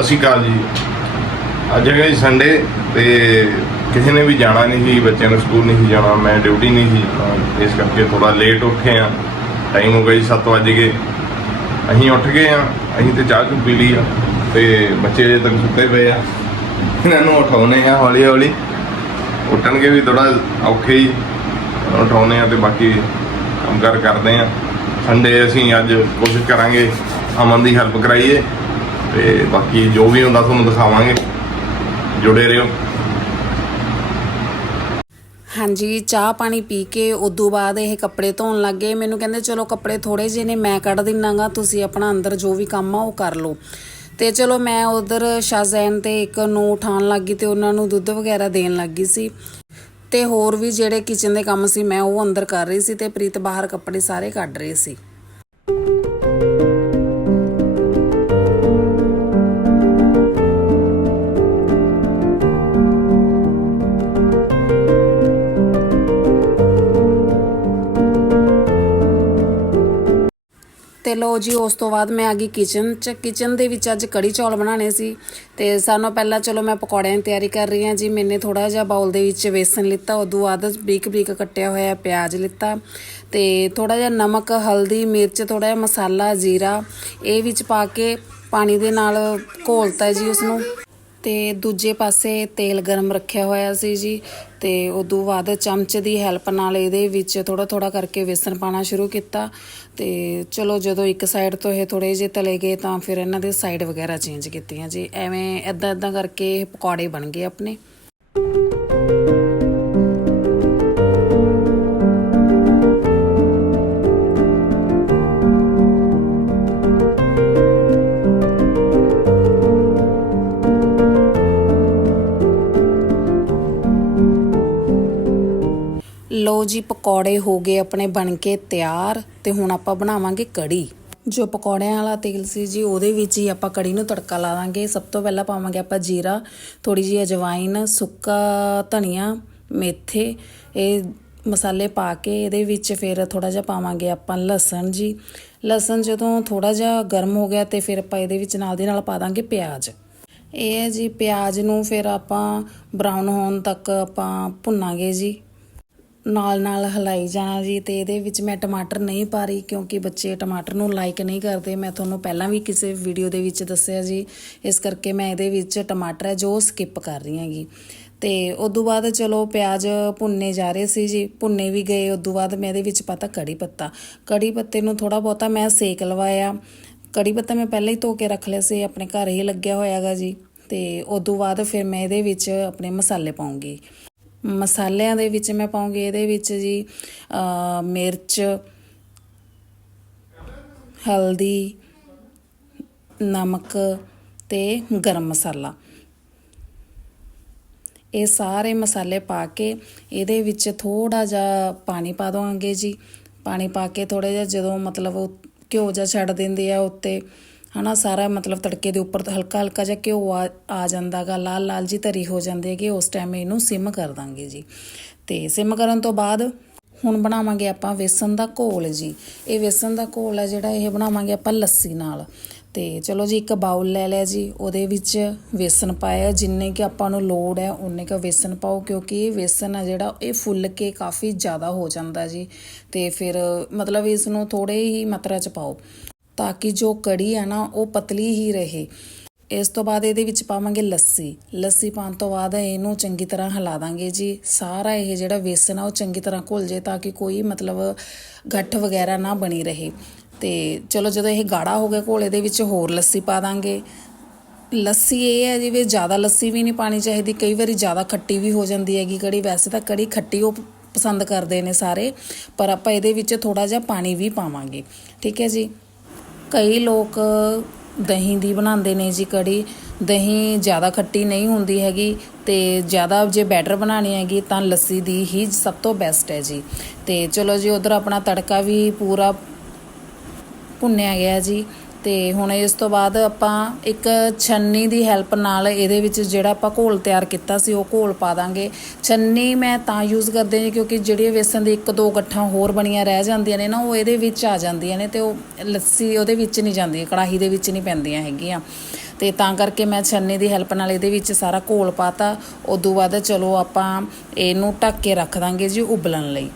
ਅਸੀਂ ਕਾਲ ਜੀ। ਅੱਜ ਹੈਗਾ ਜੀ ਸੰਡੇ ਤੇ ਕਿਸੇ ਨੇ ਵੀ ਜਾਣਾ ਨਹੀਂ ਸੀ ਬੱਚਿਆਂ ਨੂੰ ਸਕੂਲ ਨਹੀਂ ਸੀ ਜਾਣਾ ਮੈਂ ਡਿਊਟੀ ਨਹੀਂ ਸੀ ਜਾਣਾ, ਇਸ ਕਰਕੇ ਥੋੜਾ ਲੇਟ ਉੱਠੇ ਆ ਟਾਈਮ ਹੋ ਗਿਆ ਜੀ 7 ਵਜੇ ਗਏ। ਅਸੀਂ ਉੱਠ ਗਏ ਆ ਅਸੀਂ ਤੇ ਚਾਹ ਚੁ ਪੀ ਲਈ ਆ ਤੇ ਬੱਚੇ ਅਜੇ ਤੱਕ ਸੁੱਤੇ ਪਏ ਆ। ਇਹਨਾਂ ਨੂੰ ਉਠਾਉਣੇ ਆ ਹੌਲੀ ਹੌਲੀ। ਉੱਠਣਗੇ ਵੀ ਥੋੜਾ ਔਖੇ ਹੀ। ਉਠਾਉਣੇ ਆ ਤੇ ਬਾਕੀ ਕੰਮ ਕਾਰ ਕਰਦੇ ਆ। ਸੰਡੇ ਅਸੀਂ ਅੱਜ ਕੋਸ਼ਿਸ਼ ਕਰਾਂਗੇ ਅਮਨ ਦੀ ਹੈਲਪ ਕਰਾਈਏ। ਤੇ ਬਾਕੀ ਜੋ ਵੀ ਹੁੰਦਾ ਤੁਹਾਨੂੰ ਦਿਖਾਵਾਂਗੇ। ਜੁੜੇ ਰਹੋ। ਹਾਂਜੀ, ਚਾਹ ਪਾਣੀ ਪੀ ਕੇ ਉਦੋਂ ਬਾਅਦ ਇਹ ਕੱਪੜੇ ਧੋਣ ਲੱਗੇ ਮੈਨੂੰ ਕਹਿੰਦੇ, ਚਲੋ ਕੱਪੜੇ ਥੋੜੇ ਜਿਹੇ ਨੇ, ਮੈਂ ਕੱਢ ਦਿਨਾਗਾ, ਤੁਸੀਂ ਆਪਣਾ ਅੰਦਰ ਜੋ ਵੀ ਕੰਮ ਆ ਉਹ ਕਰ ਲਓ। ਤੇ ਚਲੋ ਮੈਂ ਉਧਰ ਸ਼ਾਜ਼ੈਨ ਤੇ ਇੱਕ ਨੂੰ ਉਠਾਉਣ ਲੱਗੀ ਤੇ ਉਹਨਾਂ ਨੂੰ ਦੁੱਧ ਵਗੈਰਾ ਦੇਣ ਲੱਗੀ ਸੀ। ਤੇ ਹੋਰ ਵੀ ਜਿਹੜੇ ਕਿਚਨ ਦੇ ਕੰਮ ਸੀ, ਮੈਂ ਉਹ ਅੰਦਰ ਕਰ ਰਹੀ ਸੀ ਤੇ ਪ੍ਰੀਤ ਬਾਹਰ ਕੱਪੜੇ ਸਾਰੇ ਕੱਢ ਰਹੀ ਸੀ। ਤੇ ਜੀ, ਉਸ ਤੋਂ ਬਾਅਦ ਮੈਂ ਆ ਗਈ ਕਿਚਨ ਚ। ਕਿਚਨ ਦੇ ਵਿੱਚ ਅੱਜ ਕੜੀ ਚੌਲ ਬਣਾਉਣੇ ਸੀ ਤੇ ਸਾਨੂੰ ਪਹਿਲਾਂ ਚਲੋ ਮੈਂ ਪਕੌੜਿਆਂ ਦੀ ਤਿਆਰੀ ਕਰ ਰਹੀ ਹਾਂ ਜੀ। ਮੈਨੇ ਥੋੜਾ ਜਿਹਾ ਬਾਉਲ ਦੇ ਵਿੱਚ ਵੇਸਣ ਲਿੱਤਾ, ਉਦੋਂ ਬਾਅਦ ਬਰੀਕ ਬਰੀਕ ਕੱਟਿਆ ਹੋਇਆ ਪਿਆਜ਼ ਲਿੱਤਾ ਤੇ ਥੋੜਾ ਜਿਹਾ ਨਮਕ, ਹਲਦੀ, ਮਿਰਚ ਥੋੜਾ ਜਿਹਾ ਮਸਾਲਾ, ਜੀਰਾ, ਇਹ ਵਿੱਚ ਪਾ ਕੇ ਪਾਣੀ ਦੇ ਨਾਲ ਘੋਲਤਾ ਜੀ ਉਸ ਨੂੰ ਤੇ ਦੂਜੇ ਪਾਸੇ ਤੇਲ ਗਰਮ ਰੱਖਿਆ ਹੋਇਆ ਸੀ ਜੀ ਤੇ ਉਦੋਂ ਬਾਅਦ ਚਮਚ ਦੀ ਹੈਲਪ ਨਾਲ ਇਹਦੇ ਵਿੱਚ ਥੋੜਾ ਥੋੜਾ ਕਰਕੇ ਵੇਸਣ ਪਾਣਾ ਸ਼ੁਰੂ ਕੀਤਾ ਤੇ ਚਲੋ ਜਦੋਂ ਇੱਕ ਸਾਈਡ ਤੋਂ ਇਹ ਥੋੜੇ ਜਿਹੇ ਤਲੇ ਗਏ ਤਾਂ ਫਿਰ ਇਹਨਾਂ ਦੇ ਸਾਈਡ ਵਗੈਰਾ ਚੇਂਜ ਕੀਤੀਆਂ ਜੀ। ਐਵੇਂ ਐਦਾਂ ਐਦਾਂ ਕਰਕੇ ਇਹ ਪਕੌੜੇ ਬਣ ਗਏ ਆਪਣੇ। ਲਓ ਜੀ, ਪਕੌੜੇ ਹੋ ਗਏ ਆਪਣੇ ਬਣ ਕੇ ਤਿਆਰ ਤੇ ਹੁਣ ਆਪਾਂ ਬਣਾਵਾਂਗੇ ਕੜੀ। ਜੋ ਪਕੌੜਿਆਂ ਵਾਲਾ ਤੇਲ ਸੀ ਜੀ, ਉਹਦੇ ਵਿੱਚ ਹੀ ਆਪਾਂ ਕੜੀ ਨੂੰ ਤੜਕਾ ਲਾ ਦਾਂਗੇ। ਸਭ ਤੋਂ ਪਹਿਲਾਂ ਪਾਵਾਂਗੇ ਆਪਾਂ ਜੀਰਾ ਥੋੜੀ ਜਿਹੀ ਅਜਵਾਇਨ ਸੁੱਕਾ ਧਨੀਆ, ਮੇਥੇ, ਇਹ ਮਸਾਲੇ ਪਾ ਕੇ ਇਹਦੇ ਵਿੱਚ ਫਿਰ ਥੋੜਾ ਜਿਹਾ ਪਾਵਾਂਗੇ ਆਪਾਂ ਲਸਣ ਜੀ। ਲਸਣ ਜਦੋਂ ਥੋੜਾ ਜਿਹਾ ਗਰਮ ਹੋ ਗਿਆ ਤੇ ਫਿਰ ਆਪਾਂ ਇਹਦੇ ਵਿੱਚ ਨਾਲ ਦੀ ਨਾਲ ਪਾ ਦਾਂਗੇ ਪਿਆਜ਼। ਇਹ ਹੈ ਜੀ, ਪਿਆਜ਼ ਨੂੰ ਫਿਰ ਆਪਾਂ ਬਰਾਊਨ ਹੋਣ ਤੱਕ ਆਪਾਂ ਭੁੰਨਾਂਗੇ ਜੀ। ਨਾਲ ਨਾਲ ਹਲਾਈ ਜਾਣਾ ਜੀ ਤੇ ਇਹਦੇ ਵਿੱਚ ਮੈਂ ਟਮਾਟਰ ਨਹੀਂ ਪਾ ਰਹੀ ਕਿਉਂਕਿ ਬੱਚੇ ਟਮਾਟਰ ਨੂੰ ਲਾਈਕ ਨਹੀਂ ਕਰਦੇ। ਮੈਂ ਤੁਹਾਨੂੰ ਪਹਿਲਾਂ ਵੀ ਕਿਸੇ ਵੀਡੀਓ ਦੇ ਵਿੱਚ ਦੱਸਿਆ ਜੀ। ਇਸ ਕਰਕੇ ਮੈਂ ਇਹਦੇ ਵਿੱਚ ਟਮਾਟਰ ਹੈ ਜੋ ਸਕਿਪ ਕਰ ਰਹੀ ਹਾਂਗੀ। ਤੇ ਉਦੋਂ ਬਾਅਦ ਚਲੋ ਪਿਆਜ਼ ਭੁੰਨੇ ਜਾ ਰਹੇ ਸੀ ਜੀ। ਭੁੰਨੇ ਵੀ ਗਏ, ਉਦੋਂ ਬਾਅਦ ਮੈਂ ਇਹਦੇ ਵਿੱਚ ਪਾਤਾ ਕੜੀ ਪੱਤਾ। ਕੜੀ ਪੱਤੇ ਨੂੰ ਥੋੜਾ ਬਹੁਤਾ ਮੈਂ ਸੇਕ ਲਵਾਇਆ। ਕੜੀ ਪੱਤਾ ਮੈਂ ਪਹਿਲਾਂ ਹੀ ਧੋ ਕੇ ਰੱਖ ਲਿਆ ਸੀ, ਆਪਣੇ ਘਰ ਹੀ ਲੱਗਿਆ ਹੋਇਆਗਾ ਜੀ। ਤੇ ਉਦੋਂ ਬਾਅਦ ਫਿਰ ਮੈਂ ਇਹਦੇ ਵਿੱਚ ਆਪਣੇ ਮਸਾਲੇ ਪਾਉਂਗੀ ਮਸਾਲਿਆਂ ਦੇ ਵਿੱਚ ਮੈਂ ਪਾਉਂਗੀ, ਇਹਦੇ ਵਿੱਚ ਜੀ ਮਿਰਚ, ਹਲਦੀ, ਨਮਕ ਤੇ ਗਰਮ ਮਸਾਲਾ। ਇਹ ਸਾਰੇ ਮਸਾਲੇ ਪਾ ਕੇ ਇਹਦੇ ਵਿੱਚ ਥੋੜਾ ਜਿਹਾ ਪਾਣੀ ਪਾ ਦਵਾਂਗੇ ਜੀ। ਪਾਣੀ ਪਾ ਕੇ ਥੋੜਾ ਜਿਹਾ ਜਦੋਂ ਮਤਲਬ ਘਿਓ ਜਿਹਾ ਛੱਡ ਦਿੰਦੇ ਆ ਉੱਤੇ ਹਨਾ, ਸਾਰਾ ਮਤਲਬ ਤੜਕੇ ਦੇ ਉੱਪਰ ਹਲਕਾ ਹਲਕਾ ਜਿਹਾ ਘਿਓ ਆ ਆ ਜਾਂਦਾਗਾ ਲਾਲ ਲਾਲ ਜੀ ਤਰੀ ਹੋ ਜਾਂਦੀ ਹੈਗੀ, ਉਸ ਟਾਈਮ ਇਹਨੂੰ ਸਿਮ ਕਰ ਦਾਂਗੇ ਜੀ। ਤੇ ਸਿਮ ਕਰਨ ਤੋਂ ਬਾਅਦ ਹੁਣ ਬਣਾਵਾਂਗੇ ਆਪਾਂ ਵੇਸਣ ਦਾ ਘੋਲ ਜੀ। ਇਹ ਵੇਸਣ ਦਾ ਘੋਲ ਹੈ ਜਿਹੜਾ ਇਹ ਬਣਾਵਾਂਗੇ ਆਪਾਂ ਲੱਸੀ ਨਾਲ। ਤੇ ਚਲੋ ਜੀ, ਇੱਕ ਬਾਉਲ ਲੈ ਲਿਆ ਜੀ, ਉਹਦੇ ਵਿੱਚ ਵੇਸਣ ਪਾਇਆ, ਜਿੰਨੇ ਕਿ ਆਪਾਂ ਨੂੰ ਲੋੜ ਹੈ ਉਨੇ ਕੁ ਵੇਸਣ ਪਾਓ, ਕਿਉਂਕਿ ਇਹ ਵੇਸਣ ਆ ਜਿਹੜਾ, ਇਹ ਫੁੱਲ ਕੇ ਕਾਫੀ ਜ਼ਿਆਦਾ ਹੋ ਜਾਂਦਾ ਜੀ। ਤੇ ਫਿਰ ਮਤਲਬ ਇਸ ਨੂੰ ਥੋੜੇ ਹੀ ਮਾਤਰਾ ਚ ਪਾਓ। ਤਾਂ ਕਿ ਜੋ ਕੜੀ ਹੈ ਨਾ, ਉਹ ਪਤਲੀ ਹੀ ਰਹੇ। ਇਸ ਤੋਂ ਬਾਅਦ ਇਹਦੇ ਵਿੱਚ ਪਾਵਾਂਗੇ ਲੱਸੀ। ਲੱਸੀ ਪਾਉਣ ਤੋਂ ਬਾਅਦ ਇਹਨੂੰ ਚੰਗੀ ਤਰ੍ਹਾਂ ਹਿਲਾ ਦਾਂਗੇ ਜੀ। ਸਾਰਾ ਇਹ ਜਿਹੜਾ ਵੇਸਣ ਆ, ਉਹ ਚੰਗੀ ਤਰ੍ਹਾਂ ਘੁਲ ਜੇ ਤਾਂ ਕਿ ਕੋਈ ਮਤਲਬ ਗੱਠ ਵਗੈਰਾ ਨਾ ਬਣੀ ਰਹੇ। ਤੇ ਚਲੋ ਜਦੋਂ ਇਹ ਗਾੜਾ ਹੋ ਗਿਆ ਘੋਲੇ ਦੇ ਵਿੱਚ ਹੋਰ ਲੱਸੀ ਪਾ ਦਾਂਗੇ। ਲੱਸੀ ਇਹ ਹੈ ਜਿਵੇਂ ਜ਼ਿਆਦਾ ਲੱਸੀ ਵੀ ਨਹੀਂ ਪਾਣੀ ਚਾਹੀਦੀ, ਕਈ ਵਾਰੀ ਜ਼ਿਆਦਾ ਖੱਟੀ ਵੀ ਹੋ ਜਾਂਦੀ ਹੈਗੀ ਕੜੀ। ਵੈਸੇ ਤਾਂ ਕੜੀ ਖੱਟੀ ਉਹ ਪਸੰਦ ਕਰਦੇ ਨੇ ਸਾਰੇ, ਪਰ ਆਪਾਂ ਇਹਦੇ ਵਿੱਚ ਥੋੜਾ ਜਿਹਾ ਪਾਣੀ ਵੀ ਪਾਵਾਂਗੇ। ਠੀਕ ਹੈ ਜੀ? ਕਈ ਲੋਕ ਦਹੀਂ ਦੀ ਬਣਾਉਂਦੇ ਨੇ ਜੀ ਕੜੀ। ਦਹੀਂ ਜ਼ਿਆਦਾ ਖੱਟੀ ਨਹੀਂ ਹੁੰਦੀ ਹੈਗੀ ਤੇ ਜ਼ਿਆਦਾ ਜੇ ਬੈਟਰ ਬਣਾਣੀ ਹੈਗੀ ਤਾਂ ਲੱਸੀ ਦੀ ਹੀ ਸਭ ਤੋਂ ਬੈਸਟ ਹੈ ਜੀ। ਤੇ ਚਲੋ ਜੀ, ਉਧਰ ਆਪਣਾ ਤੜਕਾ ਵੀ ਪੂਰਾ ਭੁੰਨਿਆ ਗਿਆ ਜੀ। ਤੇ ਹੁਣ ਇਸ ਤੋਂ ਬਾਅਦ ਆਪਾਂ ਇੱਕ ਛੰਨੀ ਦੀ ਹੈਲਪ ਨਾਲ ਇਹਦੇ ਵਿੱਚ ਜਿਹੜਾ ਆਪਾਂ ਘੋਲ ਤਿਆਰ ਕੀਤਾ ਸੀ, ਉਹ ਘੋਲ ਪਾ ਦਾਂਗੇ। ਛੰਨੀ ਮੈਂ ਤਾਂ ਯੂਜ਼ ਕਰਦੇ ਜੀ ਕਿਉਂਕਿ ਜਿਹੜੀ ਵੇਸਣ ਦੀ ਇੱਕ ਦੋ ਗੱਠਾਂ ਹੋਰ ਬਣੀਆਂ ਰਹਿ ਜਾਂਦੀਆਂ ਨੇ ਨਾ, ਉਹ ਇਹਦੇ ਵਿੱਚ ਆ ਜਾਂਦੀਆਂ ਨੇ ਤੇ ਉਹ ਲੱਸੀ ਉਹਦੇ ਵਿੱਚ ਨਹੀਂ ਜਾਂਦੀ ਕੜਾਹੀ ਦੇ ਵਿੱਚ ਨਹੀਂ ਪੈਂਦੀਆਂ ਹੈਗੀਆਂ। ਤੇ ਤਾਂ ਕਰਕੇ ਮੈਂ ਛੰਨੀ ਦੀ ਹੈਲਪ ਨਾਲ ਇਹਦੇ ਵਿੱਚ ਸਾਰਾ ਘੋਲ ਪਾਤਾ। ਉਦੋਂ ਬਾਅਦ ਚਲੋ ਆਪਾਂ ਇਹਨੂੰ ਢੱਕ ਕੇ ਰੱਖ ਦਾਂਗੇ ਜੀ ਉਬਲਣ ਲਈ।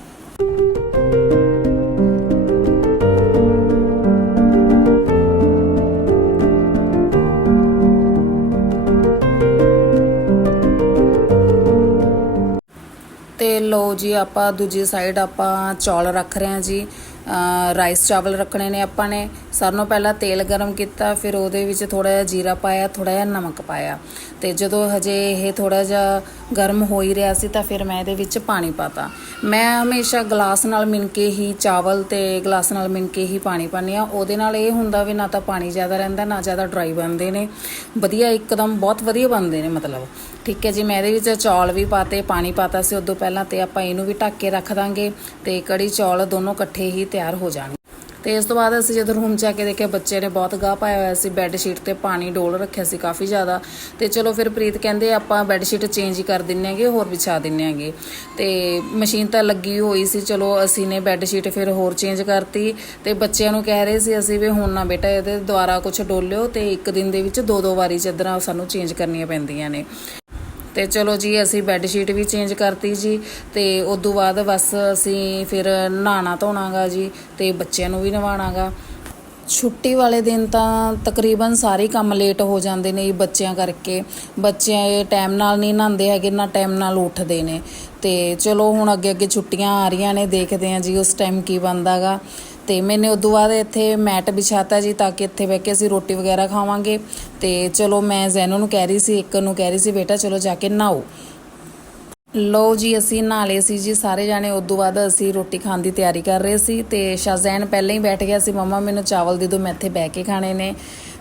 ਆਪਾਂ, ਦੂਜੀ ਸਾਈਡ ਆਪਾਂ ਚੌਲ ਰੱਖ ਰਹੇ ਹਾਂ ਜੀ। ਰਾਈਸ ਚਾਵਲ ਰੱਖਣੇ ਨੇ ਆਪਾਂ ਨੇ। ਸਾਰਿਆਂ ਨਾਲੋਂ ਪਹਿਲਾਂ ਤੇਲ ਗਰਮ ਕੀਤਾ, ਫਿਰ ਉਹਦੇ ਵਿੱਚ ਥੋੜਾ ਜਿਹਾ ਜੀਰਾ ਪਾਇਆ ਥੋੜਾ ਜਿਹਾ ਨਮਕ ਪਾਇਆ। ਤੇ ਜਦੋਂ ਹਜੇ ਇਹ ਥੋੜਾ ਜਿਹਾ ਗਰਮ ਹੋ ਹੀ ਰਿਹਾ ਸੀ, ਤਾਂ ਫਿਰ ਮੈਂ ਇਹਦੇ ਵਿੱਚ ਪਾਣੀ ਪਾਤਾ। ਮੈਂ ਹਮੇਸ਼ਾ ਗਲਾਸ ਨਾਲ ਮਿਣ ਕੇ ਹੀ, ਚਾਵਲ ਤੇ ਗਲਾਸ ਨਾਲ ਮਿਣ ਕੇ ਹੀ ਪਾਣੀ ਪਾਉਂਦੀ ਆ ਉਹਦੇ ਨਾਲ ਇਹ ਹੁੰਦਾ ਵੀ ਨਾ ਤਾਂ ਪਾਣੀ ਜ਼ਿਆਦਾ ਰਹਿੰਦਾ, ਨਾ ਜ਼ਿਆਦਾ ਡਰਾਈ ਬਣਦੇ ਨੇ। ਵਧੀਆ, ਇੱਕਦਮ ਬਹੁਤ ਵਧੀਆ ਬਣਦੇ ਨੇ ਮਤਲਬ। ਠੀਕ ਹੈ ਜੀ, ਮੈਂ ਇਹਦੇ ਵਿੱਚ ਚੌਲ ਵੀ ਪਾਤੇ, ਪਾਣੀ ਪਾਤਾ ਸੀ, ਉਦੋਂ ਪਹਿਲਾਂ ਤੇ ਆਪਾਂ ਇਹਨੂੰ ਵੀ ਢੱਕ ਕੇ ਰੱਖ ਦਾਂਗੇ ਤੇ ਕੜੀ, ਚੌਲ ਦੋਨੋਂ ਇਕੱਠੇ ਹੀ ਤਿਆਰ ਹੋ ਜਾਣਗੇ। ਤੇ ਇਸ ਤੋਂ ਬਾਅਦ ਅਸੀਂ ਜਦੋਂ ਰੂਮ ਚ ਆ ਕੇ ਦੇਖਿਆ, ਬੱਚੇ ਨੇ ਬਹੁਤ ਗਾਹ ਪਾਇਆ ਹੋਇਆ ਸੀ ਬੈੱਡ ਸ਼ੀਟ ਤੇ ਪਾਣੀ ਡੋਲ ਰੱਖਿਆ ਸੀ ਕਾਫੀ ਜ਼ਿਆਦਾ। ਤੇ ਚਲੋ ਫਿਰ ਪ੍ਰੀਤ ਕਹਿੰਦੇ ਆਪਾਂ ਬੈੱਡ ਸ਼ੀਟ ਚੇਂਜ ਹੀ ਕਰ ਦਿੰਨੇ ਆਂਗੇ ਹੋਰ ਵਿਛਾ ਦਿੰਨੇ ਆਂਗੇ ਤੇ ਮਸ਼ੀਨ ਤਾਂ ਲੱਗੀ ਹੋਈ ਸੀ, ਚਲੋ ਅਸੀਂ ਨੇ ਬੈੱਡ ਸ਼ੀਟ ਫਿਰ ਹੋਰ ਚੇਂਜ ਕਰਤੀ। ਤੇ ਬੱਚਿਆਂ ਨੂੰ ਕਹਿ ਰਹੇ ਸੀ ਅਸੀਂ ਵੀ ਹੁਣ ਨਾ ਬੇਟਾ ਇਹਦੇ ਦੁਆਰਾ ਕੁਝ ਡੋਲਿਓ ਤੇ ਇੱਕ ਦਿਨ ਦੇ ਵਿੱਚ ਦੋ ਦੋ ਵਾਰੀ ਚਾਦਰਾਂ ਸਾਨੂੰ ਚੇਂਜ ਕਰਨੀਆਂ ਪੈਂਦੀਆਂ ਨੇ। ਤੇ ਚਲੋ ਜੀ, ਅਸੀਂ ਬੈੱਡ ਸ਼ੀਟ ਵੀ ਚੇਂਜ ਕਰਤੀ ਜੀ ਤੇ ਉਸ ਤੋਂ ਬਾਅਦ ਬਸ ਅਸੀਂ ਫਿਰ ਨਹਾਣਾ ਧੋਣਾਗਾ ਜੀ ਤੇ ਬੱਚਿਆਂ ਨੂੰ ਵੀ ਨਵਾਣਾਗਾ ਛੁੱਟੀ ਵਾਲੇ ਦਿਨ ਤਾਂ ਤਕਰੀਬਨ ਸਾਰੇ ਕੰਮ ਲੇਟ ਹੋ ਜਾਂਦੇ ਨੇ ਜੀ ਬੱਚਿਆਂ ਕਰਕੇ। ਬੱਚੇ ਟਾਈਮ ਨਾਲ ਨਹੀਂ ਨਹਾਉਂਦੇ ਹੈਗੇ, ਨਾ ਟਾਈਮ ਨਾਲ ਉੱਠਦੇ ਨੇ। ਤੇ ਚਲੋ ਹੁਣ ਅੱਗੇ ਅੱਗੇ ਛੁੱਟੀਆਂ ਆ ਰਹੀਆਂ ਨੇ, ਦੇਖਦੇ ਹਾਂ ਜੀ ਉਸ ਟਾਈਮ ਕੀ ਬਣਦਾਗਾ। ਤੇ ਮੈਨੇ ਉਦੋਂ ਬਾਅਦ ਇੱਥੇ ਮੈਟ ਵਿਛਾਤਾ ਜੀ ਤਾਂ ਕਿ ਇੱਥੇ ਬਹਿ ਕੇ ਅਸੀਂ ਰੋਟੀ ਵਗੈਰਾ ਖਾਵਾਂਗੇ। ਤੇ ਚਲੋ ਮੈਂ ਜ਼ੈਨੋ ਨੂੰ ਕਹਿ ਰਹੀ ਸੀ, ਇੱਕ ਨੂੰ ਕਹਿ ਰਹੀ ਸੀ, ਬੇਟਾ ਚਲੋ ਜਾ ਕੇ ਨਹਾਓ ਲਓ ਜੀ, ਅਸੀਂ ਨਹਾ ਲਏ ਸੀ ਜੀ, ਸਾਰੇ ਜਾਣੇ ਉਦੋਂ ਬਾਅਦ ਅਸੀਂ ਰੋਟੀ ਖਾਣ ਦੀ ਤਿਆਰੀ ਕਰ ਰਹੇ ਸੀ ਤੇ ਸ਼ਾਜ਼ੈਨ ਪਹਿਲਾਂ ਹੀ ਬੈਠ ਗਿਆ ਸੀ, ਮਮਾ ਮੈਨੂੰ ਚਾਵਲ ਦੇ ਦਿਓ, ਮੈਂ ਇੱਥੇ ਬਹਿ ਕੇ ਖਾਣੇ ਨੇ।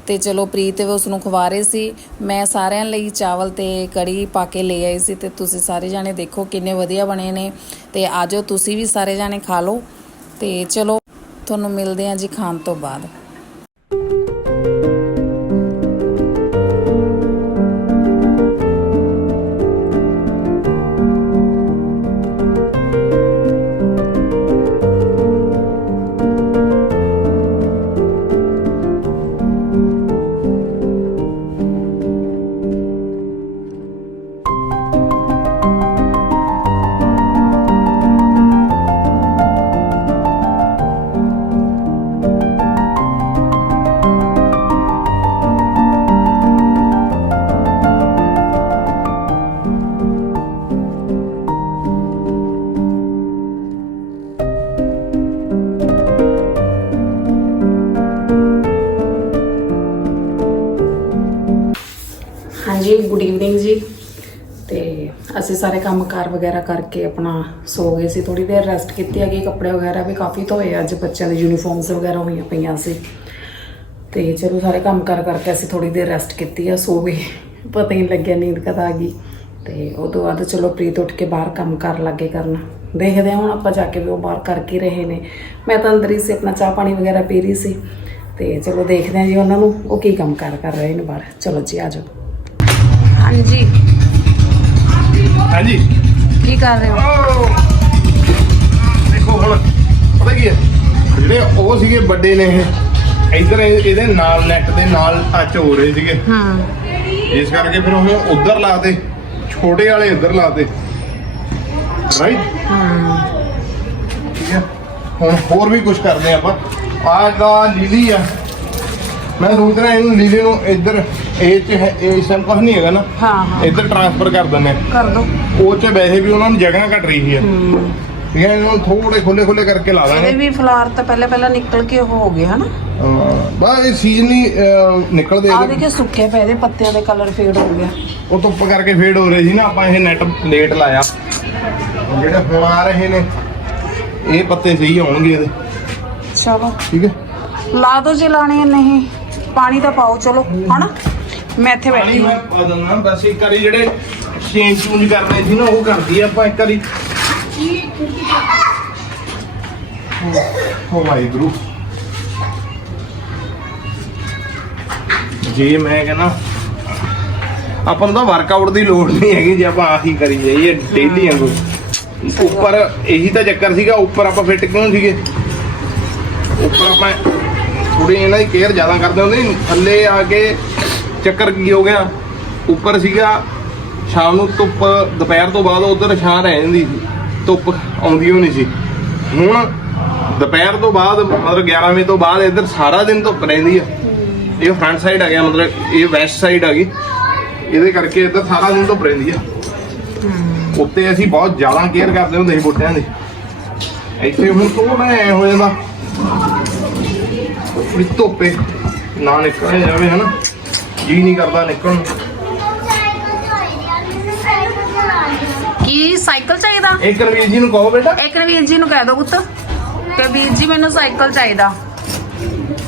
ਤੇ ਚਲੋ ਪ੍ਰੀਤ ਉਸ ਨੂੰ ਖਵਾ ਰਹੇ ਸੀ। ਮੈਂ ਸਾਰਿਆਂ ਲਈ ਚਾਵਲ ਤੇ ਕੜੀ ਪਾ ਕੇ ਲੈ ਆਈ ਸੀ ਤੇ ਤੁਸੀਂ ਸਾਰੇ ਜਾਣੇ ਦੇਖੋ ਕਿੰਨੇ ਵਧੀਆ ਬਣੇ ਨੇ। ਤੇ ਆਜੋ, ਤੁਸੀਂ ਵੀ ਸਾਰੇ ਜਾਣੇ ਖਾ ਲਓ। ਤੇ ਚਲੋ ਤੁਹਾਨੂੰ ਮਿਲਦੇ ਹਾਂ ਜੀ ਖਾਣ ਤੋਂ ਬਾਅਦ। ਹਾਂਜੀ ਗੁੱਡ ਈਵਨਿੰਗ ਜੀ। ਤੇ ਅਸੀਂ ਸਾਰੇ ਕੰਮਕਾਰ ਵਗੈਰਾ ਕਰਕੇ ਆਪਣਾ ਸੋ ਗਏ ਸੀ। ਥੋੜੀ ਦੇਰ ਰੈਸਟ ਕੀਤੀ ਹੈਗੀ, ਕੱਪੜੇ ਵਗੈਰਾ ਵੀ ਕਾਫੀ ਧੋਏ ਅੱਜ ਬੱਚਿਆਂ ਦੇ ਯੂਨੀਫਾਰਮਸ ਵਗੈਰਾ ਹੋਈਆਂ ਪਈਆਂ ਸੀ। ਤੇ ਚਲੋ ਸਾਰੇ ਕੰਮ ਕਰ ਕਰਕੇ ਅਸੀਂ ਥੋੜੀ ਦੇਰ ਰੈਸਟ ਕੀਤੀ ਆ। ਸੋ ਗਏ ਪਤਾ ਹੀ ਨਹੀਂ ਲੱਗਿਆ ਨੀਂਦ ਕਦ ਆ ਗਈ। ਤੇ ਉਹ ਤੋਂ ਬਾਅਦ ਚਲੋ ਪ੍ਰੀਤ ਉੱਠ ਕੇ ਬਾਹਰ ਕੰਮ ਕਰ ਲੱਗੇ ਕਰਨ। ਦੇਖਦੇ ਹਾਂ ਹੁਣ ਆਪਾਂ ਜਾ ਕੇ ਵੀ ਉਹ ਬਾਹਰ ਕਰ ਕੀ ਰਹੇ ਨੇ। ਮੈਂ ਤਾਂ ਅੰਦਰ ਹੀ ਸੀ, ਆਪਣਾ ਚਾਹ ਪਾਣੀ ਵਗੈਰਾ ਪੀ ਰਹੀ ਸੀ। ਤੇ ਚਲੋ ਦੇਖਦੇ ਹਾਂ ਜੀ ਉਹਨਾਂ ਨੂੰ, ਉਹ ਕੀ ਕੰਮ ਕਰ ਕਰ ਰਹੇ ਨੇ ਬਾਹਰ। ਚਲੋ ਜੀ ਆਜੋ ਹਾਂਜੀ। ਹਾਂਜੀ। ਕੀ ਕਰ ਰਹੇ ਹੋ? ਦੇਖੋ ਹੁਣ ਪਤਾ ਕੀ ਹੈ? ਜਿਹੜੇ ਉਹ ਸੀਗੇ ਵੱਡੇ ਨੇ ਇਹ ਇਧਰ ਇਹਦੇ ਨਾਲ ਨੈਟ ਦੇ ਨਾਲ ਟੱਚ ਹੋ ਰਹੇ ਸੀਗੇ। ਹਾਂ। ਇਸ ਕਰਕੇ ਫਿਰ ਉਹਨੇ ਉਧਰ ਲਾਤੇ ਛੋਟੇ ਵਾਲੇ ਉਧਰ ਲਾਤੇ। ਰਾਈਟ ਹਾਂ। ਠੀਕ ਹੈ? ਹੁਣ ਹੋਰ ਵੀ ਕੁਝ ਕਰਦੇ ਆਪਾਂ। ਆਹ ਦਾ ਲੀਲੀ ਆ। ਮੈਂ ਸੋਚ ਰਿਹਾ ਇਹਨੂੰ ਲੀਲੀ ਨੂੰ ਇੱਧਰ ਇਹ ਚ ਹੈ- ਇਹ ਸਭ ਕੁਝ ਨਹੀਂ ਹੈਗਾ ਨਾ। ਹਾਂ ਹਾਂ। ਇੱਧਰ ਟ੍ਰਾਂਸਫਰ ਕਰ ਆ। ਕਰ ਦੋ। ਉਹ ਚ ਵੈਸੇ ਵੀ ਉਹਨਾਂ ਨੂੰ ਜਗ੍ਹਾ ਘਟ ਰਹੀ ਹੈ। ਠੀਕ ਹੈ ਇਹਨੂੰ ਥੋੜੇ ਖੁੱਲੇ ਖੁੱਲੇ ਕਰਕੇ ਲਾ ਦਾਂਗੇ। ਇਹਦੇ ਵੀ ਫਲਾਰ ਤਾਂ ਪਹਿਲੇ ਪਹਿਲਾਂ ਨਿਕਲ ਕੇ ਉਹ ਹੋ ਗਏ ਹਨਾ? ਹਾਂ, ਬਸ ਇਹ ਸੀਜ਼ਨਲੀ ਨਿਕਲਦੇ ਆ ਇਹਦੇ। ਦੇਖੇ ਸੁੱਕੇ ਪਏ ਦੇ ਪੱਤਿਆਂ ਦੇ ਕਲਰ ਫੇਡ ਹੋ ਗਿਆ ਉਹ ਧੁੱਪ ਕਰਕੇ ਫੇਡ ਹੋ ਰਹੇ ਸੀ ਨਾ ਆਪਾਂ ਇਹ ਨੈਟ ਲੇਟ ਲਾਇਆ। ਜਿਹੜੇ ਹੁਣ ਆ ਰਹੇ ਨੇ ਇਹ ਪੱਤੇ ਸਹੀ ਆਉਣਗੇ ਇਹਦੇ। ਚਲੋ। ਠੀਕ ਹੈ। ਲਾ ਦੋ ਜੇ ਲਾਣੇ ਨਹੀਂ। ਪਾਣੀ ਤਾਂ ਪਾਓ ਚਲੋ ਹਨਾ? ਮੈਂ ਇੱਥੇ ਬੈਠੀ ਮੈਂ ਹਾਂ। ਪਾ ਦਿੰਦਾ ਬਸ ਇੱਕ ਵਾਰੀ ਜਿਹੜੇ ਚੇਂਜ ਚੂੰਜ ਕਰਨੇ ਸੀ ਨਾ ਉਹ ਕਰਦੀ ਆਪਾਂ ਇੱਕ ਵਾਰੀ। ਹੋ ਵਾਹਿਗੁਰੂ। ਜੇ ਮੈਂ ਕਹਿੰਦਾ ਆਪਾਂ ਨੂੰ ਤਾਂ ਵਰਕਆਊਟ ਦੀ ਲੋੜ ਨਹੀਂ ਹੈਗੀ ਜੇ ਆਪਾਂ ਆਹੀ ਕਰੀ ਜਾਈਏ ਡੇਲੀ ਵਾਂਗੂ ਉੱਪਰ ਇਹੀ ਤਾਂ ਚੱਕਰ ਸੀਗਾ ਉੱਪਰ ਆਪਾਂ ਫਿੱਟ ਕਿਉਂ ਸੀਗੇ? ਉੱਪਰ ਆਪਾਂ ਥੋੜੀ ਇਹਨਾਂ ਦੀ ਕੇਅਰ ਜ਼ਿਆਦਾ ਕਰਦੇ ਹੁੰਦੇ ਸੀ। ਥੱਲੇ ਆ ਕੇ ਚੱਕਰ ਕੀ ਹੋ ਗਿਆ? ਉੱਪਰ ਸੀਗਾ, ਸ਼ਾਮ ਨੂੰ ਧੁੱਪ, ਦੁਪਹਿਰ ਤੋਂ ਬਾਅਦ ਉਧਰ ਛਾਂ ਰਹਿ ਜਾਂਦੀ ਸੀ। ਧੁੱਪ ਆਉਂਦੀ ਹੋਣੀ ਸੀ। ਹੁਣ ਦੁਪਹਿਰ ਤੋਂ ਬਾਅਦ, ਮਤਲਬ 11 ਵਜੇ ਤੋਂ ਬਾਅਦ ਇੱਧਰ ਸਾਰਾ ਦਿਨ ਧੁੱਪ ਰਹਿੰਦੀ ਆ। ਇਹ ਫਰੰਟ ਸਾਈਡ ਆ ਗਿਆ, ਮਤਲਬ ਇਹ ਵੈਸਟ ਸਾਈਡ ਆ ਗਈ। ਇਹਦੇ ਕਰਕੇ ਇੱਧਰ ਸਾਰਾ ਦਿਨ ਧੁੱਪ ਰਹਿੰਦੀ ਆ। ਉੱਤੇ ਅਸੀਂ ਬਹੁਤ ਜ਼ਿਆਦਾ ਕੇਅਰ ਕਰਦੇ ਹੁੰਦੇ ਸੀ ਬੂਟਿਆਂ ਦੀ। ਇੱਥੇ ਹੁਣ ਥੋੜਾ ਐ ਹੋ ਜਾਂਦਾ ਵੀ ਧੁੱਪੇ ਨਾ ਨਿਕਲ ਜਾਵੇ, ਹਨਾ? ਜੀ ਨਹੀਂ ਕਰਦਾ ਨਿਕਲਣ ਨੂੰ। ਕੀ ਸਾਈਕਲ ਚਾਹੀਦਾ? ਇੱਕ ਰਵੀਰ ਜੀ ਨੂੰ ਕਹੋ ਬੇਟਾ। ਇੱਕ ਵੀਰ ਜੀ ਨੂੰ ਕਹਿ ਦੋ ਪੁੱਤ। ਕਿ ਵੀਰ ਜੀ ਮੈਨੂੰ ਸਾਈਕਲ ਚਾਹੀਦਾ।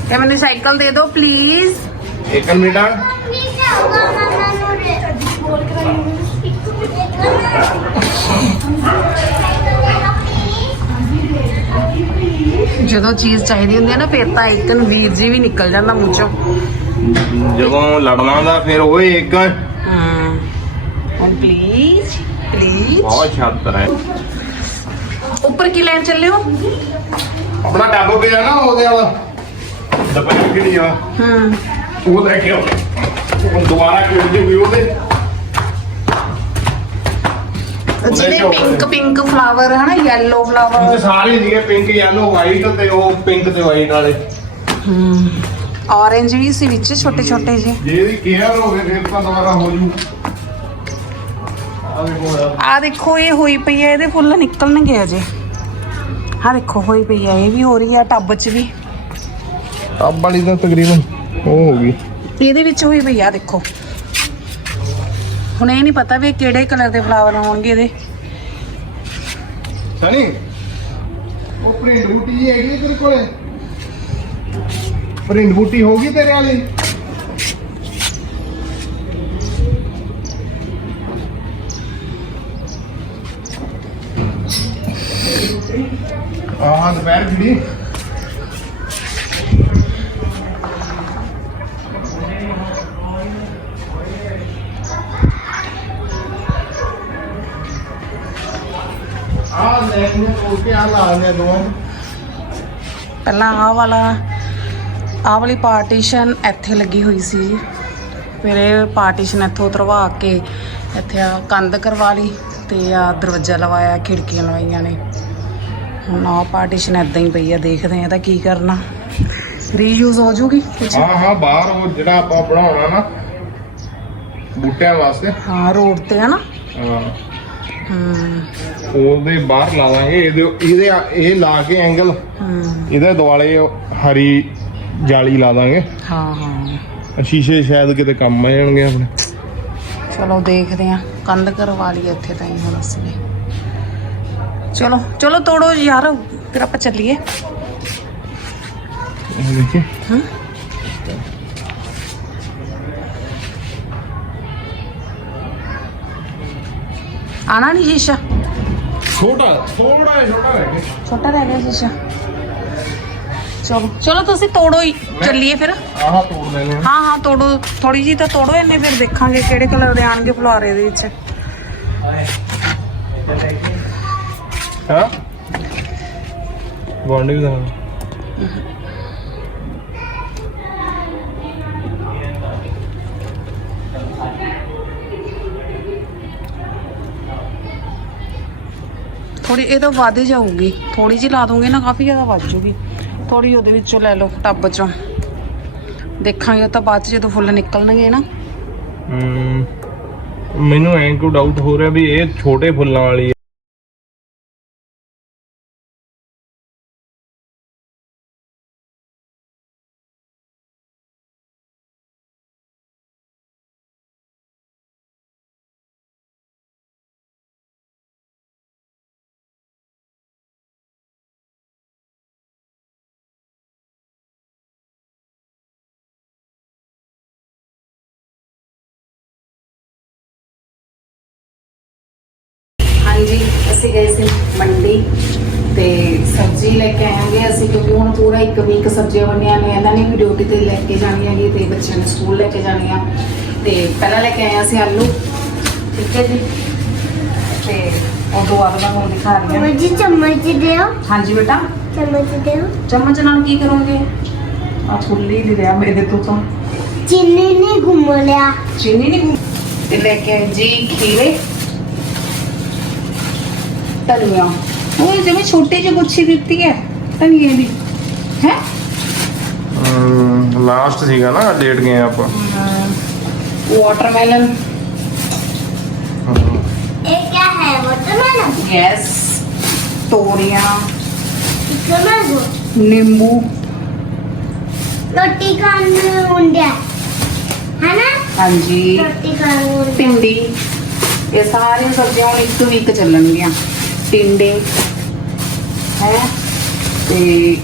ਕਿ ਮੈਨੂੰ ਸਾਈਕਲ ਦੇ ਦਿਓ ਪਲੀਜ਼ ਇੱਕ ਬੇਟਾ ਜਦੋਂ ਚੀਜ਼ ਚਾਹੀਦੀ ਹੁੰਦੀ ਹੈ ਨਾ ਫਿਰ ਤਾਂ ਇੱਕ ਨੂੰ ਵੀਰ ਜੀ ਵੀ ਨਿਕਲ ਜਾਂਦਾ ਮੂੰਹ ਚੋਂ। ਜਦੋਂ ਲੜਨਾ ਦਾ ਫਿਰ ਓਏ ਇੱਕ ਹਾਂ। ਹੁਣ ਪਲੀਜ਼ ਪਲੀਜ਼ ਬਹੁਤ ਛਾਤਰ ਹੈ। ਉੱਪਰ ਕੀ ਲੈਣ ਚੱਲੇ ਹੋ ਆਪਣਾ ਟੱਬ ਪਿਆ ਨਾ ਉਹਦੇ ਵਾਲਾ। ਦੁਪਹਿਰ ਕਿਹੜੀ ਆ। ਹੂੰ। ਉਹ ਲੈ ਕੇ ਆਓ। ਹੁਣ ਦੁਬਾਰਾ ਕਿਉਂ ਜੀ ਵੀ ਉਹਦੇ। ਜਿਹਦੇ ਪਿੰਕ ਪਿੰਕ ਫਲਾਵਰ ਹੈ ਨਾ yellow ਤੇ ਫਲਾਵਰ ਸਾਰੇ ਸੀਗੇ ਪਿੰਕ ਯੈਲੋ ਵਾਈਟ ਤੇ ਉਹ ਪਿੰਕ ਤੇ ਵਾਈਟ ਵਾਲੇ। ਹੂੰ। Orange ਵੀ ਸੀ ਵਿੱਚ ਛੋਟੇ ਛੋਟੇ ਜਿਹੇ। ਜੇ ਇਹਦੀ ਕੇਅਰ ਹੋਵੇ ਫਿਰ ਤਾਂ ਦੁਬਾਰਾ ਹੋ ਜੂ। ਆ ਦੇਖੋ ਆ ਇਹ ਹੋਈ ਪਈ ਹੈ ਇਹਦੇ ਫੁੱਲ ਨਿਕਲਣਗੇ ਅਜੇ। ਹਾਂ ਦੇਖੋ ਹੋਈ ਪਈ ਹੈ ਇਹ ਵੀ ਹੋ ਰਹੀ ਹੈ ਟੱਬ 'ਚ ਵੀ। ਟੱਬ ਵਾਲੀ ਤਾਂ ਤਕਰੀਬਨ ਉਹ ਹੋ ਗਈ। ਇਹਦੇ ਵਿੱਚ ਹੋਈ ਪਈ ਆ ਦੇਖੋ। ਹੁਣ ਇਹ ਨਹੀਂ ਪਤਾ ਵੀ ਇਹ ਕਿਹੜੇ ਕਲਰ ਦੇ ਫਲਾਵਰ ਆਉਣਗੇ ਇਹਦੇ। ਸਨੀ ਉਹ ਪ੍ਰਿੰਟ ਬੂਟੀ ਹੈਗੀ ਤੇਰੇ ਕੋਲੇ? ਪ੍ਰਿੰਟ ਬੂਟੀ ਹੋਗੀ ਤੇਰੇ ਵਾਲੀ? ਆਹ ਦੁਪਹਿਰ ਖੜੀ ਆਹ ਲੈ ਕੇ ਉਹ ਆ ਲਾ ਦੋ ਪਹਿਲਾਂ ਆਹ ਵਾਲਾ ਆਹ ਵਾਲੀ ਪਾਰਟੀਸ਼ਨ ਇੱਥੇ ਲੱਗੀ ਹੋਈ ਸੀ। ਜੀ ਫਿਰ ਇਹ ਪਾਰਟੀਸ਼ਨ ਇੱਥੋਂ ਉਤਰਵਾ ਕੇ ਇੱਥੇ ਆ ਕੰਧ ਕਰਵਾ ਲਈ ਤੇ ਆ ਦਰਵਾਜ਼ਾ ਲਵਾਇਆ ਖਿੜਕੀਆਂ ਲਵਾਈਆਂ ਨੇ। ਹੁਣ ਆਹ ਪਾਰਟੀਸ਼ਨ ਇਦਾਂ ਹੀ ਪਈ ਆ ਦੇਖਦੇ ਆ ਇਹਦਾ ਕੀ ਕਰਨਾ। ਰੀਯੂਜ਼ ਹੋ ਜੂਗੀ ਕੁਝ ਹਾਂ ਹਾਂ ਬਾਹਰ ਉਹ ਜਿਹੜਾ ਆਪਾਂ ਬਣਾਉਣਾ ਨਾ ਬੂਟਿਆਂ ਵਾਸਤੇ। ਹਾਂ ਰੋਡ ਤੇ ਹੈ ਨਾ। ਹਾਂ। ਹੂੰ। ਉਹਦੇ ਬਾਹਰ ਲਾ ਦਾਂਗੇ ਇਹਦੇ ਇਹਦੇ ਇਹ ਲਾ ਕੇ ਐਂਗਲ ਹੂੰ। ਇਹਦੇ ਦੁਆਲੇ ਹਰੀ ਜਾਲੀ ਲਾ ਦਾਂਗੇ। ਹਾਂ ਹਾਂ। ਸ਼ੀਸ਼ੇ ਸ਼ਾਇਦ ਕਿਤੇ ਕੰਮ ਆ ਜਾਣਗੇ ਆਪਣੇ। ਚਲੋ ਦੇਖਦੇ ਆ ਕੰਧ ਕਰਵਾ ਲਈ ਇੱਥੇ ਤਾਂ ਹੀ ਹੁਣ ਅਸੀਂ ਨੇ ਚਲੋ ਚਲੋ ਤੋੜੋ ਯਾਰ ਫਿਰ ਆਪਾਂ ਚੱਲੀਏ। ਇਹ ਦੇਖੀ। ਹਾਂ। ਆਣਾ ਨਹੀਂ ਸ਼ੀਸ਼ਾ? ਛੋਟਾ ਥੋੜਾ ਛੋਟਾ ਰਹਿ ਗਿਆ ਛੋਟਾ ਰਹਿ ਗਿਆ ਸ਼ੀਸ਼ਾ? ਚਲੋ। ਚਲੋ ਤੁਸੀਂ ਤੋੜੋ ਹੀ। ਚੱਲੀਏ ਫਿਰ। ਆਹ ਤੋੜ ਲੈਣੇ ਆ। ਹਾਂ ਹਾਂ ਤੋੜੋ। ਥੋੜੀ ਜੀ ਤਾਂ ਤੋੜੋ ਇੰਨੇ ਫਿਰ ਦੇਖਾਂਗੇ ਕਿਹੜੇ ਕਲਰ ਦੇ ਆਣਗੇ ਫੁਲਾਰੇ ਦੇ ਵਿੱਚ। ਹਾਂ? ਗਵਾਂਢੀ ਵੀ ਦਾ ਥੋੜੀ ਇਹ ਤਾਂ ਵੱਧ ਜਾਊਗੀ। ਥੋੜੀ ਜੀ ਲਾ ਦੋਗੇ ਨਾ ਕਾਫੀ ਜ਼ਿਆਦਾ ਵੱਧ ਜੂਗੀ ਥੋੜੀ ਉਹਦੇ ਵਿੱਚੋਂ ਲੈ ਲਓ ਟੱਬ ਚੋਂ। ਦੇਖਾਂਗੇ ਉਹ ਤਾਂ ਬਾਅਦ ਚ ਜਦੋਂ ਫੁੱਲ ਨਿਕਲਣਗੇ ਨਾ। ਮੈਨੂੰ ਐਂ ਕੋ ਡਾਊਟ ਹੋ ਰਿਹਾ ਵੀ ਇਹ ਛੋਟੇ ਫੁੱਲਾਂ ਵਾਲੀ ਅਸੀਂ ਗਏ ਸੀ ਮੰਡੀ ਤੇ ਸਬਜ਼ੀ ਲੈ ਕੇ ਆਵਾਂਗੇ ਅਸੀਂ ਕਿਉਂਕਿ ਹੁਣ ਪੂਰਾ ਇੱਕ ਵੀਕ ਸਬਜ਼ੀਆਂ ਬਣੀਆਂ ਨੇ ਇਹਨਾਂ ਨੇ ਵੀ ਡਿਊਟੀ ਤੇ ਲੈ ਕੇ ਜਾਣੀ ਹੈਗੀ ਤੇ ਬੱਚਿਆਂ ਨੂੰ ਸਕੂਲ ਲੈ ਕੇ ਜਾਣੀ ਆ। ਤੇ ਪਹਿਲਾਂ ਲੈ ਕੇ ਆਏ ਅਸੀਂ ਆਲੂ ਠੀਕ ਹੈ ਜੀ? ਤੇ ਉਹ ਦੋ ਆਲੂ ਹੁਣ ਦਿਖਾ ਰਹੀ ਹਾਂ। ਜੀ ਚਮਚ ਦਿਓ। ਹਾਂਜੀ ਬੇਟਾ? ਚਮਚ ਦਿਓ। ਚਮਚ ਨਾਲ ਕੀ ਕਰੋਗੇ? ਆ ਫੁੱਲੀ ਦੇ ਰਿਆ ਮੇਰੇ ਤੋਂ ਤਾਂ। ਚੀਨੀ ਨਹੀਂ ਘੁੰਮ ਲਿਆ। ਚੀਨੀ ਨਹੀਂ ਘੁੰਮ ਤੇ ਲੈ ਕੇ ਜੀ ਖੀਰੇ। ਤਲੂਆ ਉਹ ਜਿਵੇਂ ਛੋਟੀ ਜਿਹੀ ਗੁੱਛੀ ਦਿੱਤੀ ਹੈ ਤਲੀਏ ਦੀ। ਹੈ? ਲਾਸਟ ਸੀਗਾ ਨਾ ਲੇਟ ਗਏ ਆਪਾਂ। ਵਾਟਰਮੈਲਨ ਇਹ ਕੀ ਹੈ ਵਾਟਰਮੈਲਨ ਯੈਸ ਤੋਰੀਆਂ। ਨਿੰਬੂ। ਰੋਟੀ ਖਾਣ ਨੂੰ ਹੁੰਦਿਆ ਹਾਂਜੀ। ਰੋਟੀ ਖਾਣ ਨੂੰ ਪਿੰਡੀ ਇਹ ਸਾਰੀਆਂ ਸਬਜ਼ੀਆਂ ਇੱਕ ਵੀਕ ਚੱਲਣਗੀਆਂ। ਟਿੰਡੇ। ਹੈ? ਤੇ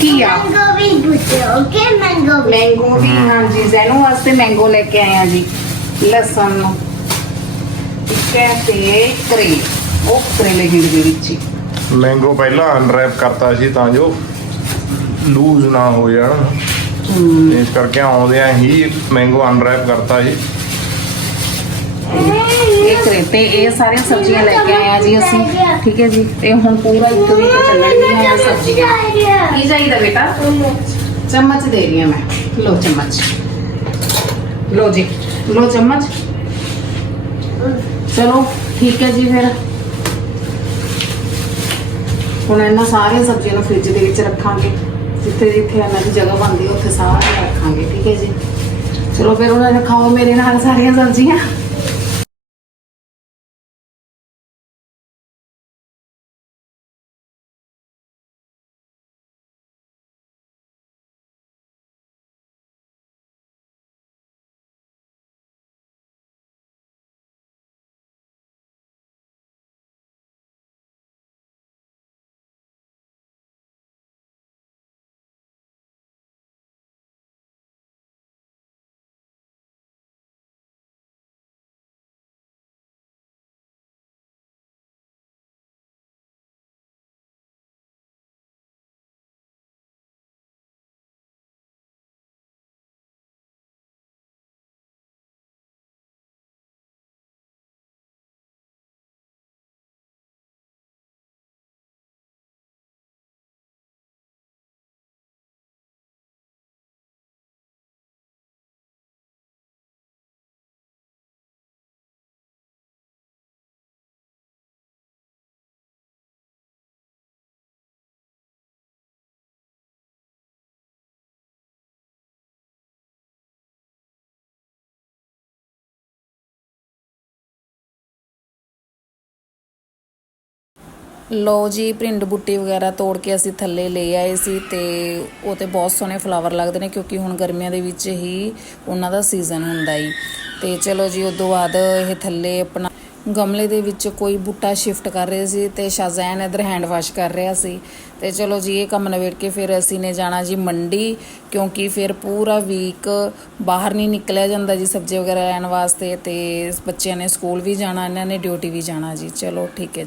ਕੀਆ ਮੈਂਗੋ ਵੀ ਬੁੱਤੇ ਓਕੇ ਮੈਂਗੋ ਮੈਂਗੋ ਵੀ ਹਾਂਜੀ ਜ਼ੈਨੋ ਵਾਸਤੇ ਮੈਂਗੋ ਲੈ ਕੇ ਆਏ ਜੀ ਲਸਣ ਨੂੰ। ਠੀਕ ਤੇ ਕਰੇਲੇ ਉਹ ਕਰੇਲੇ ਗਿੜ ਦੇ ਵਿੱਚ ਹੀ। ਪਹਿਲਾਂ ਅਨਰੈਪ ਕਰਤਾ ਸੀ ਤਾਂ ਜੋ ਲੂਜ਼ ਨਾ ਹੋ ਜਾਣ। ਇਸ ਕਰਕੇ ਆਉਂਦਿਆਂ ਹੀ ਮੈਂਗੋ ਅਨਰੈਪ ਕਰਤਾ ਸੀ। ਕਰੇ ਤੇ ਇਹ ਸਾਰੀਆਂ ਸਬਜ਼ੀਆਂ ਲੈ ਕੇ ਆਏ ਆ ਜੀ ਅਸੀਂ। ਠੀਕ ਹੈ ਜੀ। ਤੇ ਹੁਣ ਪੂਰਾ ਇੱਕ ਵੀਕ ਚੱਲਣਗੀਆਂ ਇਹ ਸਬਜ਼ੀਆਂ ਕੀ ਚਾਹੀਦਾ ਬੇਟਾ? ਚਮਚ ਦੇ ਰਹੀ ਹਾਂ ਮੈਂ। ਲੋ ਚਮਚ। ਲੋ ਜੀ। ਲੋ ਚਮਚ। ਚਲੋ, ਠੀਕ ਹੈ ਜੀ ਫਿਰ। ਹੁਣ ਇਹਨਾਂ ਸਾਰੀਆਂ ਸਬਜ਼ੀਆਂ ਨੂੰ ਫ੍ਰਿਜ ਦੇ ਵਿੱਚ ਰੱਖਾਂਗੇ। ਜਿੱਥੇ ਜਿੱਥੇ ਇਹਨਾਂ ਦੀ ਜਗ੍ਹਾ ਬਣਦੀ ਹੈ, ਉੱਥੇ ਸਾਰੀਆਂ ਰੱਖਾਂਗੇ। ਠੀਕ ਹੈ ਜੀ। ਚਲੋ ਫਿਰ ਉਹਨਾਂ ਨੇ ਖਾਓ ਮੇਰੇ ਨਾਲ ਸਾਰੀਆਂ ਸਬਜ਼ੀਆਂ। ਲੋ ਜੀ, ਭਿੰਡ ਬੁੱਟੀ ਵਗੈਰਾ ਤੋੜ ਕੇ ਅਸੀਂ ਥੱਲੇ ਲੈ ਆਏ ਸੀ ਤੇ ਉਹ ਤੇ ਬਹੁਤ ਸੋਹਣੇ ਫਲਾਵਰ ਲੱਗਦੇ ਨੇ ਕਿਉਂਕਿ ਹੁਣ ਗਰਮੀਆਂ ਦੇ ਵਿੱਚ ਹੀ ਉਹਨਾਂ ਦਾ ਸੀਜ਼ਨ ਹੁੰਦਾ ਈ। ਤੇ ਚਲੋ ਜੀ, ਉਦੋਂ ਬਾਅਦ ਇਹ ਥੱਲੇ ਆਪਣਾ ਗਮਲੇ ਦੇ ਵਿੱਚ ਕੋਈ ਬੂਟਾ ਸ਼ਿਫਟ ਕਰ ਰਹੇ ਸੀ ਤੇ ਸ਼ਾਜ਼ੈਨ ਇਧਰ ਹੈਂਡ ਵਾਸ਼ ਕਰ ਰਿਹਾ ਸੀ। ਤੇ ਚਲੋ ਜੀ, ਇਹ ਕੰਮ ਨਵੇੜ ਕੇ ਫਿਰ ਅਸੀਂ ਨੇ ਜਾਣਾ ਜੀ ਮੰਡੀ, ਕਿਉਂਕਿ ਫਿਰ ਪੂਰਾ ਵੀਕ ਬਾਹਰ ਨਹੀਂ ਨਿਕਲਿਆ ਜਾਂਦਾ ਜੀ ਸਬਜ਼ੀ ਵਗੈਰਾ ਲੈਣ ਵਾਸਤੇ ਤੇ ਬੱਚਿਆਂ ਨੇ ਸਕੂਲ ਵੀ ਜਾਣਾ, ਇਹਨਾਂ ਨੇ ਡਿਊਟੀ ਵੀ ਜਾਣਾ ਜੀ। ਚਲੋ, ਠੀਕ ਹੈ ਜੀ।